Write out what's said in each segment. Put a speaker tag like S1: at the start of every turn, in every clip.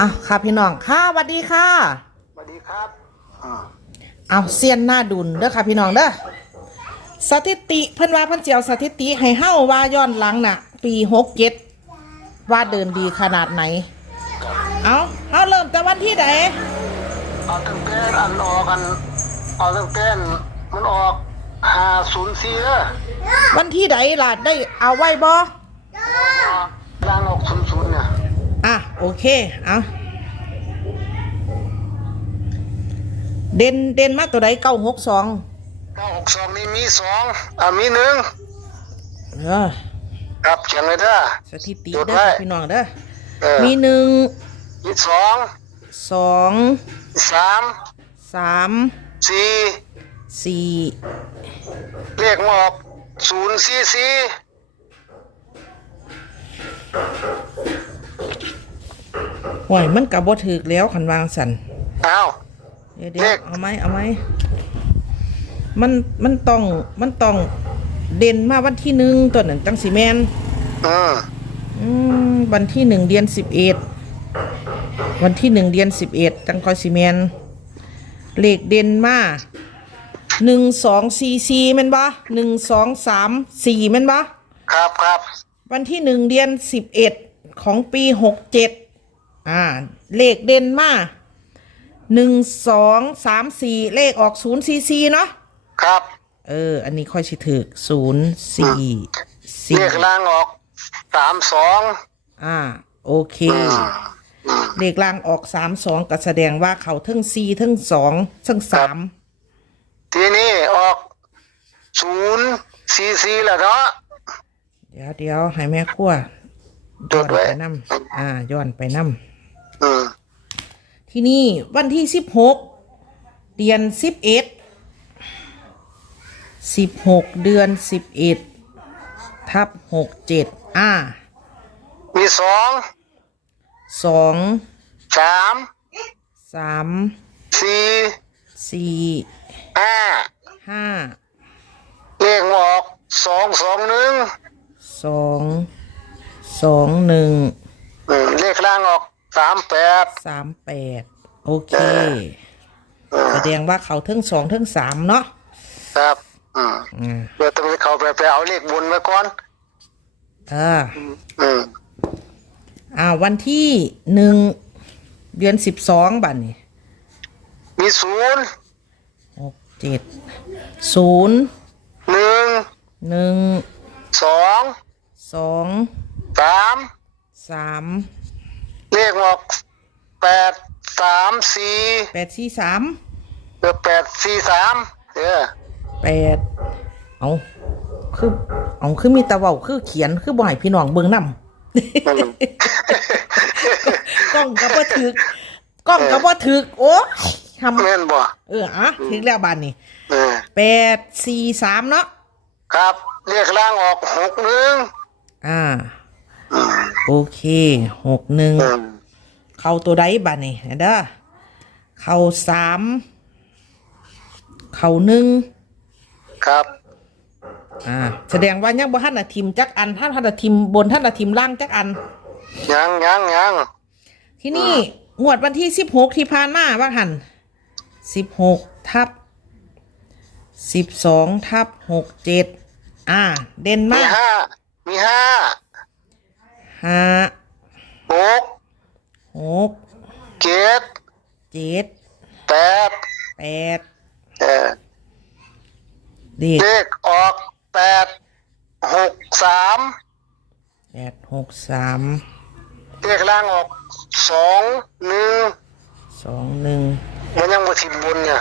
S1: อะค่ะพี่น้องค่ะสวัสดีค่ะ
S2: สวัสดีครับอ่า
S1: เอาเซียนหน้าดุลเด้อค่ะพี่น้องเด้อสถิติเพิ่นว่าเพิ่นสิเจียวสถิติให้เฮาว่าย้อนหลังน่ะ ปีหกเจ็ดว่าเดินดีขนาดไหน เอาเฮาเริ่มแต่วันที่ใด
S2: เอาตั้งแต่อันออกกันเอาตั้งแต่มันออกห้าศูนย์สี่เด้อ
S1: วันที่ใดล่ะได้เอาไว้บ่
S2: ล่างออกศูนย์ศูนย์เนี่ย
S1: อะ โอเค เอาเด่นเด่นมาตัวใดเก้าหกสอง
S2: เก้าหกสองนี่มีสองอ่ามีหนึ่ง
S1: เออ
S2: ครับเขียนเลยเด้อ
S1: สถิติ
S2: จด
S1: เด้
S2: ไว้
S1: อค่ะพี่น้องเด้อ
S2: เออ
S1: มีหนึ่ง
S2: มีสอง
S1: สอง
S2: มีสาม
S1: สาม
S2: สี่
S1: สี่
S2: เลขมาออกศูนย์สี่สี่
S1: ห่วยมันกับบ่ถึกแล้วขันวางสัน
S2: อ้าว
S1: เดี๋ยวเดี๋ย
S2: เล
S1: ว
S2: ข
S1: เอาไหมเอาไหมมันมันต้องมันต้องเด่นมาวันที่หนึ่งตัวนั้นจังสีแมน
S2: อืม
S1: อืมวันที่หนึ่งเดือนสิบเอ็ดวันที่หนึ่งเดือนสิบเอ็ดจังคอยสีแมนเลขเด่นมาหนึ่งสองสี่สี่แม่นบ่หนึ่งสองสามสี่แม่นบ่
S2: ครับครับ
S1: วันที่หนึ่งเดือนสิบเอ็ดของปีหกเจ็ด อ่าเลขเด่นมาหนึ่งสองสามสี่เลขออกศูนย์สี่สี่เนาะ
S2: ครับ
S1: เออ อันนี้ค่อยชิถึกศูนย์สี่สี่
S2: เลขล่างออกสามสอง
S1: อ่า โอเคเลขล่างออกสามสองก็แสดงว่าเขาทั้งสี่ทั้งสองทั้งสาม
S2: ทีนี้ออกศูนย์สี่สี่แล้วเนาะ
S1: เดี๋ยวเดี๋ยวให้แม่ขั้ว
S2: จ
S1: ย้อ
S2: ด
S1: น
S2: ไว้
S1: ไปน้ำอ่าย้อนไปน้ำ
S2: อืม
S1: ที่นี่วันที่สิบหกเดือนสิบเอ็ดสิบหกเดือนสิบเอ็ดทับหกเจ็ดอ่า
S2: มีสอง
S1: สอง
S2: สาม
S1: สาม
S2: สี่
S1: สี่
S2: ห้า
S1: ห้า
S2: เลขออกสองสองหนึ่ง
S1: สองสองหนึ่ง
S2: อืมเลขล่างออก สามแปด
S1: สามแปดโอเค แสดงว่าเขาเทั้งสองเทั้งสามเนาะ
S2: ครับอืม
S1: อ่า
S2: เดี๋ยวต้องไปเขาไปไปเอาเลขบนไว้ก่อน
S1: เออ
S2: อืม
S1: อ่าวันที่หนึ่งเดือนสิบสองบัดนี้
S2: มีศูนย์
S1: หกเจ็ดศูนย์
S2: หนึ่ง
S1: หนึ่ง
S2: สอง
S1: สอง
S2: สาม
S1: สาม
S2: เลขออกแปดสามสี่
S1: แปดสี่สาม
S2: เออแปดสี่สามเออ
S1: แปดเอาคือเอาคือมีตะเว้าคือเขียนคือบ่ให้พี่น้องเบิ่งนำ
S2: นั่นมัน
S1: กล้องก็บ่ถึกกล้องก็บ่ถึกโอ้ยทำ
S2: แม่นบ่
S1: เอออะถึงแล้วบานนี้
S2: เออ
S1: แปดสี่สามเนาะ
S2: ครับเลขล่างออกหกหนึ่ง
S1: อ่า โอเคหกหนึ่ง
S2: อืม
S1: เข้าตัวใดบานนี้เด้อเข้าสามเข้าหนึ่ง
S2: ครับ
S1: อ่า แสดงว่ายังบ่ทันน่ะทิมจักอันท่านท่านน่ะทิมบนท่านน่ะทิมล่างจักอัน
S2: ยังยังยัง
S1: ที่นี่งวดวันที่สิบหกที่ผ่านมาว่าหันสิบหกทับสิบสองทับหกเจ็ดอ่า เด่น
S2: มี
S1: มาก
S2: ห้ามีห้า
S1: ห้า
S2: หก
S1: หก
S2: เจ็ด
S1: เจ็ด
S2: แปด
S1: แปด
S2: เออ
S1: เด็ก
S2: เลขออกแปดหกสาม
S1: แปดหกสาม
S2: เลขล่างออกสองหนึ่ง
S1: สองหนึ่ง
S2: มันยังมาทิมบนเนี่ย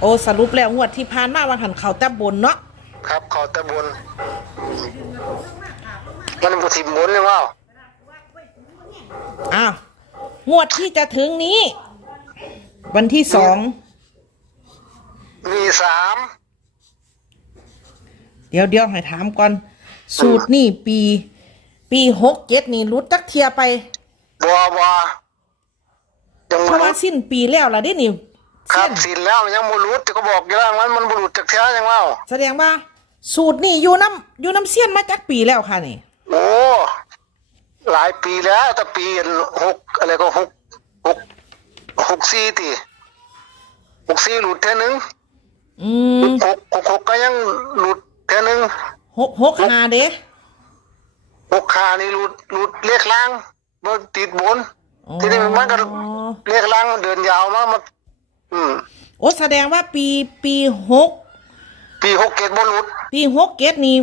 S1: โอ้สรุปแล้วงวดที่ผ่านมาวันหันเขาแต่บนเนาะ
S2: ครับเขาแต่บนมันมาทิมบนเลยว่า
S1: อ้าวงวดที่จะถึงนี้ วันที่สอง
S2: มีสาม
S1: เดี๋ยวเดี๋ยวให้ถามก่อน สูตรนี่ปี ปีหกเจ็ดนี่รุดจักเทียไป
S2: บัวบัวยัง
S1: เพ
S2: บุ
S1: ราะว่า
S2: รุษ
S1: สิ้นปีแล้วล่ะเด้นี่
S2: ครั
S1: เส้
S2: บ
S1: น
S2: สิ้นแล้วยังบุรุษที่เขาบอกอยู่แล้วมันมันบุรุษจากเท้ายังว่า
S1: แสดงว่า สูตรนี่อยู่น้ำอยู่น้ำเสี้ยนมาจักปีแล้วค่ะนี่
S2: โอ้ หลายปีแล้วแต่ปีหกอะไรก็หกหกสี่ตีหกสี่หลุดเท่านึง
S1: อืม
S2: หกหกหกก็ยังหลุดเท่านึง
S1: หกหกหาเด้
S2: หกขานี่หลุดหลุดเลขล่างมันติดบน
S1: อ๋อ
S2: ทีนี้มันก็เลขล่างมันเดินยาวมากมันอืม
S1: โอ้แสดงว่าปีปีหก
S2: ปีหกเกตบนหลุด
S1: ปีหกเกตนี่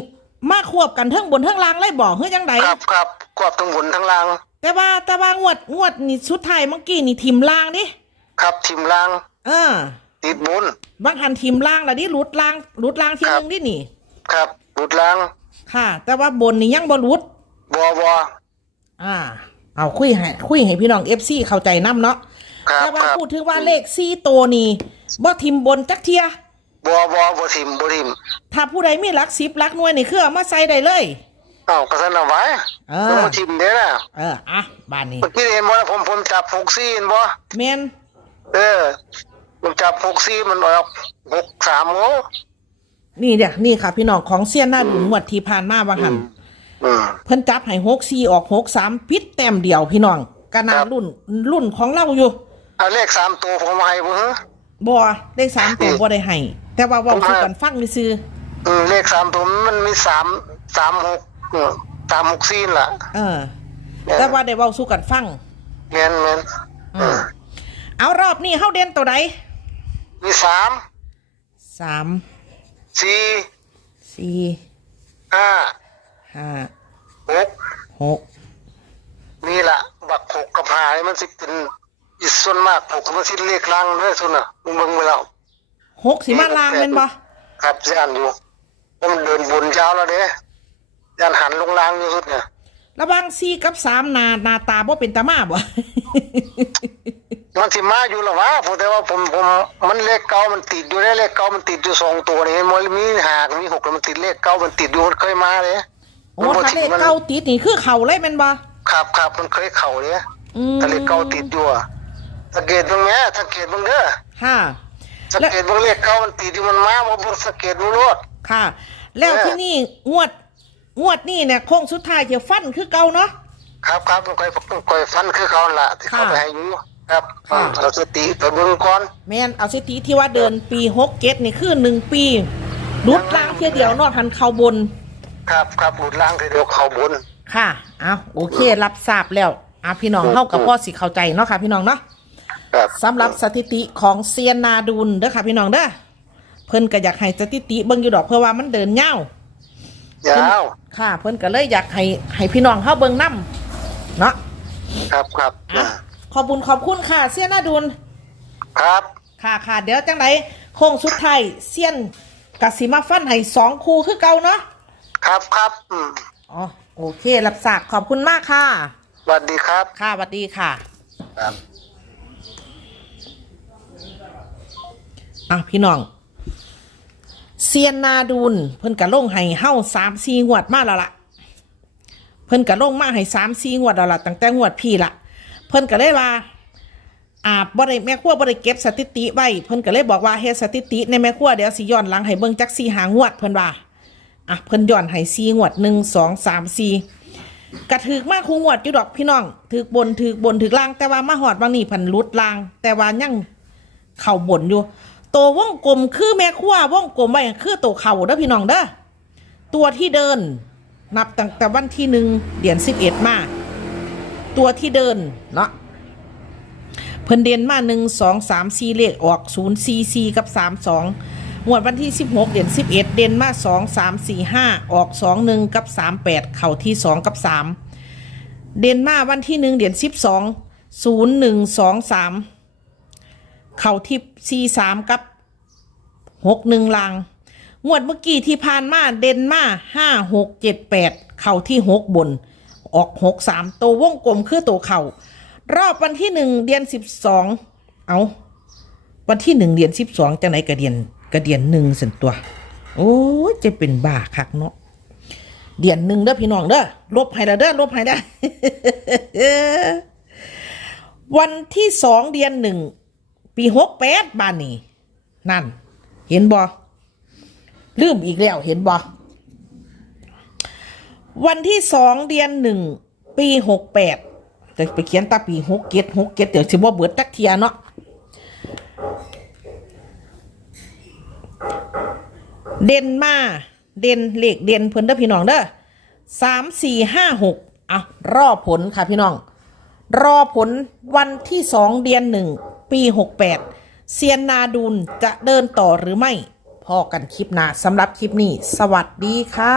S1: มาควบกันเทั้งบนเทั้งล่างเลยบอกเฮ้ยจังได
S2: ครับครับกวาดทั้งบนทั้งล่าง
S1: แต่ว่าแต่ว่างวดงวดนี่ชุดไทายเมื่อกี้นี่ทีมล่างดิ
S2: ครับทิมล่าง
S1: เออ
S2: ติดบน
S1: บางหันทีมล่างละดิรุดล่างรุดล่างที
S2: ครั
S1: นึ
S2: บ
S1: งดินี่
S2: ครับหลุดล่าง
S1: ค่ะ แต่ว่าบนนี่ยังบ่รุด
S2: บัวบัว
S1: อ่า เอาคุยให้คุยให้พี่น้องเอฟซีเข้าใจนํเนาะ
S2: ครับ
S1: แต่ว่า
S2: ครับ
S1: พูดถึงว่าเลขซี่ตัวนี่บ่ทีมบนจักเทีย
S2: บัวบัวบัวทิมบัวทิม
S1: ถ้าผู้ใดมีหลักสิบหลักหน่วยนี่คือเอามาใส่ได้เลย
S2: เอ้ากระสันเอาไว้
S1: เออ
S2: ต้องมาทิมเด้อนะ
S1: เอออะบ้านนี้
S2: เมื่อกี้เห็นบ่ล่ะผมผมจับหกซี่เห็นบ่
S1: แมน
S2: เออผมจับหกซี่มันออกหกสามโม
S1: นี่เดี๋ยวนี่ค่ะพี่น้องของเซียนหน้าดุงวดที่ผ่านมาบางหัน
S2: อืม
S1: เพิ่นจับให้หกสี่ออกหกสามพิษแต้มเดียวพี่น้องกะนา
S2: ครับ
S1: รุ่นรุ่นของเราอยู่
S2: เอาเลขสามตัวผมให้บ่ฮะ
S1: บ่เลขสามตัวบ่ได้ให้ แต่ว่าเว้าสู่กันฟังซื่อ
S2: อืมเลขสามตัวมันมีสามสามหกอืมสามหกซี่ล่ะ
S1: ๆเออ แต่ว่าได้เว้าสู่กันฟัง
S2: แม่นแม่น
S1: อืมเอารอบนี้เฮาเด่นตัวใด
S2: มีสาม
S1: สาม
S2: สี่
S1: สี่
S2: ห้า
S1: ห้า
S2: หก
S1: หก
S2: นี่ล่ะ บักหกกับหานี่มันสิเป็นอิส่วนมากหกมันสิเลขล่างเด้อซุน่ะมึงเบิ่งไปแล้ว
S1: หกสิมาลางแม่นบ่
S2: ครับสิอ่านอยู่แล้วมันเดินบนเช้าแล้วเด้ยันหันลงล่างอยู่สุดเนี่ย
S1: ระหว่างสี่กับสามหนาหนาตาบ่เป็นตามาบ่
S2: มันสิมาอยู่หรอวะผมแต่ว่าผมผมมันเลขเก้ามันติดอยู่ได้เลขเก้ามันติดอยู่สองตัวนี่มันมีหากมีหกแล้วมันติดเลขเก้ามันติดอยู่มันเคยมาเลย
S1: โอ้ถ้าเลขเก้าติดนี่คือเข่าเลยแม่นบ่
S2: ครับครับมันเคยเข่าเนี่ย
S1: อืม
S2: ถ้าเลขเก้าติดอยู่อะสังเกตเบ้างแม่สังเกตเบ้างเด้อ
S1: ค่ะ
S2: สังเกตเบ้างเลขเก้ามันติดอยู่มันมาบ่บ่สังเกตบ่รอด
S1: ค่ะ แล้ว
S2: เออ
S1: ที่นี่งวดงวดนี่เนี่ยโค้งสุดท้ายจะฟันคือเก่าเนาะ
S2: ครับครับมันค่อยค่อยฟันคือเขาล่ะที่เขา
S1: ค่ะ
S2: ไปให้อยู่ครับ
S1: ค่ะ
S2: เราสติไปเบิ่งก่อน
S1: แม่นเอาสถิติที่ว่าเดินปีหกเจ็ดนี่คือหนึ่งปีรุดล่างเที่ยเดียวนอกหันเข่าบน
S2: ครับครับหลุดล่างทีเดียวเข้าบน
S1: ค่ะ เอาโอเค รับทราบแล้วอะพี่น้องเข้ากับพ่อสิเข้าใจเนาะค่ะ พี่น้องเนาะ
S2: ครับ
S1: สำหรับสถิติของเซียนนาดุลเด้อค่ะพี่น้องเด้อเพิ่นก็อยากให้สถิติเบิ่งอยู่ดอกเพื่อว่ามันเดินเงา
S2: ยาว
S1: ค่ะ เพิ่นก็เลยอยากให้ให้พี่น้องเข้าเบิ่งนํเนาะ
S2: ครับครับ
S1: อะขอบคุญขอบคุณค่ะเซียนนาดุล
S2: ครับ
S1: ค่ะค่ะเดี๋ยวจังไหนโค้งสุดท้ายเซียนกสิมาฟันให้สองคู่คือเก่าเนาะ
S2: ครับครับอืม
S1: อ๋อโอเครับทราบขอบคุณมากค่ะ
S2: สวัสดีครับ
S1: ค่ะสวัสดีค่ะ
S2: ครับ
S1: อะพี่น้องเซียนนาดูนเพิ่นกะลงให้เฮาสามสี่งวดมาแล้วล่ะ เพิ่นกะลงมาให้สามสี่งวดแล้วล่ะตั้งแต่งวดพี่ละเพิ่นก็เลยว่าอ่าบ่ได้แม่ครัวบ่ได้เก็บสถิติไว้เพิ่นก็เลยบอกว่าเฮ็ดสถิติในแม่ครัวเดี๋ยวสิย้อนหลังให้เบิ่งจักสี่หางวดเพิ่นว่าอะเพิ่นย้อนให้สี่งวดหนึ่งสองสามสี่กระถือมากคูงวดอยู่ดอกพี่น้องถือบนถือบนถือล่างแต่ว่ามาหอดบางนี่เพันลุดล่าง แต่ว่ายังเข่าบนอยู่ ตัวว่องกลมคือแม่ขั้วว่องกลมไว้คือตัวเข่าเด้อพี่น้องเด้อตัวที่เดินนับตั้งแต่วันที่หนึ่งเดือนสิบเอ็ดมา ตัวที่เดินเนาะเพิ่นเด่นมาหนึ่งสองสามสี่เลขออกศูนย์สี่สี่กับสามสองงวดวันที่สิบหกเดือนสิบเอ็ดเด่นมาสองสามสี่ห้าออกสองหนึ่งกับสามแปดเข่าที่สองกับสามเด่นมาวันที่หนึ่งเดือนสิบสองศูนย์หนึ่งสองสาม เข่าทิพซีสามกับหกหนึ่งลัง งวดเมื่อกี้ที่ผ่านมาเด่นมาห้าหกเจ็ดแปดเข่าที่หกบน ออกหกสามตัววงกลมคือตัวเข่ารอบวันที่หนึ่งเดือนสิบสองเอาวันที่หนึ่งเดือนสิบสองจังไหนกระเดียนกระเดียนหนึ่งสันตัว โอ้จะเป็นบ้าคักเนาะเดือนหนึ่งเด้อพี่น้องเด้อลบให้ละเด้อลบให้ได้ วันที่สองเดือนหนึ่ง ปีหกแปดบ้านนี้นั่น เห็นบอลืมอีกแล้วเห็นบอวันที่สองเดือนหนึ่งปีหกแปดแต่ไปเขียนตาปีหกเก็ดหกเก็ดเดี๋ยวสิว่าเบิดตักเทียเนาะเด่นมา เด่นเหล็กเด่นเพิ่นเด้อพี่น้องเด้อสามสี่ห้าหกอะรอผลค่ะพี่น้อง รอผลวันที่สองเดือนหนึ่ง ปีหกแปดเซียนนาดูนจะเดินต่อหรือไม่พอกันคลิปหน้าสำหรับคลิปนี้ สวัสดีค่ะ